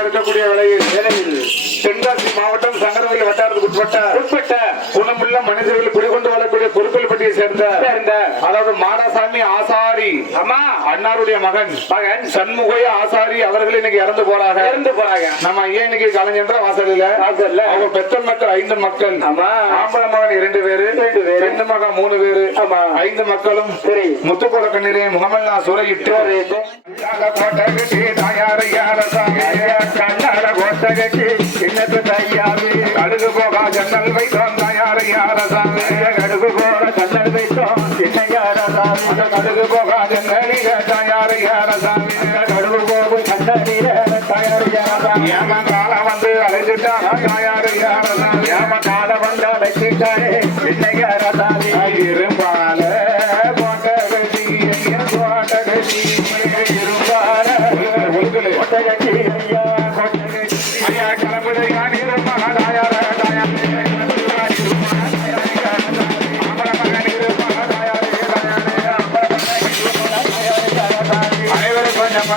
இருக்கக்கூடிய வேளையில் தென்காசி மாவட்டம் சங்கரவேல் வட்டாரத்துக்கு உட்பட்ட குணமுள்ள மனிதர்கள் குடிகொண்டு வாழக்கூடிய பொறுப்பில்பட்டியை சேர்ந்த அதாவது மாடசாமி ஆசாரி அண்ணாருடைய மகன் சண்முகைய ஆசாரி அவர்கள் இன்னைக்கு இறந்து போறாங்க நம்ம ஐயா இன்னைக்கு கலைஞன்ற வாசலில் அவங்க பெத்த மக்கள் 5 மக்கள் ஆம்பளை மகன் 2 பேரு பெண்ணு மகன் 3 பேரு 5 மக்களும் முத்துக்கோட கண்ணீரை முகமெல்லாம் சுரையிட்டு கடுகு போக ஜன்னல் வைத்தோம் தயாரியாரசாமி கடுகு போக ஜன்னல் வைத்தோம் கடுகு போக ஜன்னலிக தயாரியாரசாமி கடுகு போகும் ஜன்னலில தயாரியாரசாமி ஏம காலம் வந்து அழைச்சிட்டாங்க தயாரியாரசாமி ஏம காலம் வந்து அழைச்சிட்டாரே என்னையாரசாமி இரும்பால போட்ட கட்டி போட்ட கட்டி இரும்பால போட்ட கட்டி ஐயா கிளம்புதையா நீரம்மா தாயார அனைவரும் கொஞ்சம்